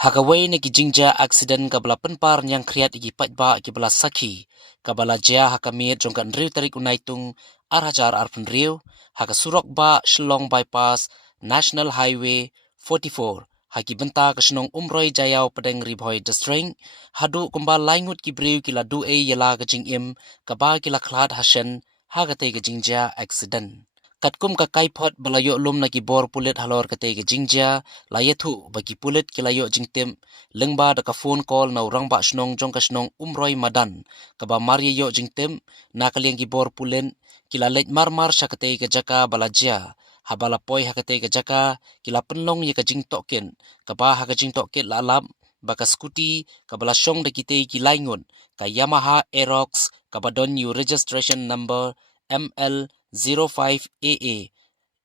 Hakaway na gijingja accident kabala penpar yang kriat igi patba igi bala saki kabala jia hakamit jongkan riu tarik unaitung arhajar arpun riu haka surok ba Shillong bypass National Highway 44 haki benta kesenong umroi jayau pedeng ribhoi district hadu kumbal laingut kibriu kila du yela kajing im kaba kila Khlad Hashen hakate gijingja accident. Katkum ka kaipot balayo lum na gibor pulit halor kate gijingja layethu bagi pulit kilayo jingtim lengba da ka phone call na urang ba snong jong ka snong umroi madan kaba mariyo jingtim na kaliang gibor pulen kila Leit marmar syakate ke jaka balajia habala poi hakate ke jaka kila penlong ye ka jing token kaba haka jing token la alam baka Scooty kabala syong da kite kilaingun ka Yamaha Aerox kabadon new registration number ML05AA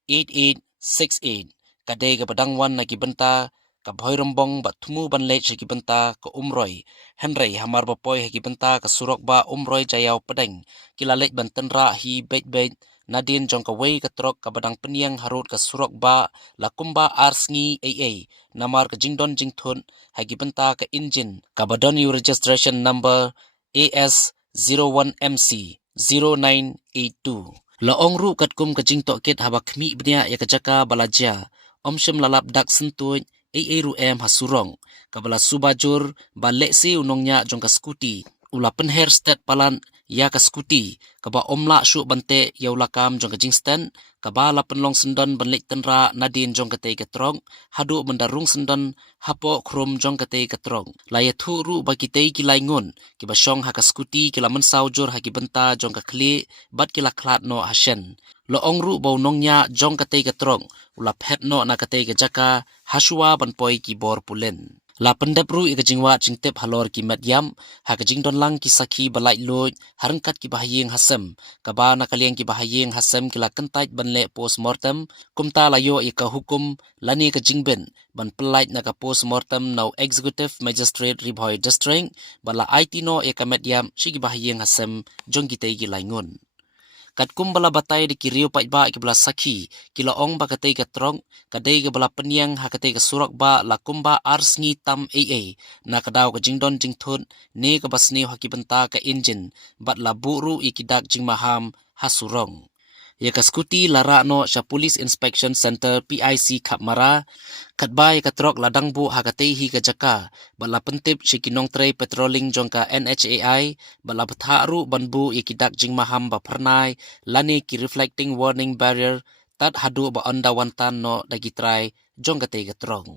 8868 kadai ke pedangwan na gibenta ka bhoirombong batmu ban Leit gibenta ka umroi henry hamar bapoi gibenta ka surok ba umroi jayau pedeng kila Leit bantenra hi bet nadin jong ka wei ka Trok ka badang peniang harut ka surok ba lakumba arsngi AA namar ka jingdon jingthun gibenta ka engine ka badon yu registration number AS01MC 0982 Laong ru katkum kajing tokit haba khmi bnia ya kajaka balaja omshem lalap dak sentuj ru hasurong kabala subajur ba leksi Nongniah jong ka Scooty ula penher stat palan ya ka Scooty kaba omla shu bante ya ulakam jong ka jingstan kaba la penlong sendon banlek tenra nadin jong ka tei ka Trok hadu mendarung sendon hapo Khrum jong ka tei ka Trok layathu ru bagi tei kilaingun kiba syong ha ka Scooty kila mensaujur hagi benta jong ka Khlad bat kila Khlad no Hashen loong ru bau Nongniah jong ka tei ka Trok ula Phet no na ka tei ka jaka hasua ban poi ki bor pulen la pendep ru ika jingwa jingtep halor ki madyam ha ka jingdon lang ki sakhi balai loj harangkat ki bahayeng hasem kaba na kaliang ki bahayeng hasem kila kentait banle postmortem kumta layo ika hukum lani ka jingben ban pelait na ka postmortem now executive magistrate ribhoi district bala IT no ika madyam shigi bahayeng hasem jong ki tei ki laingun katkum bala batai di kiriu paitba ki bala sakhi kila ong ba katei ka Trok kadai ke bala peniang hakatei ka surok ba lakumba arsngi tam AA na kadaw ka jingdon jingthun ne ka basni haki benta ka engine bat la buru ikidak jingmaham hasurong ya ka Scooty lara no sha police inspection center PIC khapmara katbai ka Trok ladang bu hakatei hi ka jaka bala pentip shikinong tray patrolling jongka NHAI bala batha ru banbu ikidak jingmaham ba pharnai lani ki reflecting warning barrier tat hadu ba onda wantan no dagi try jong ka tei ka Trok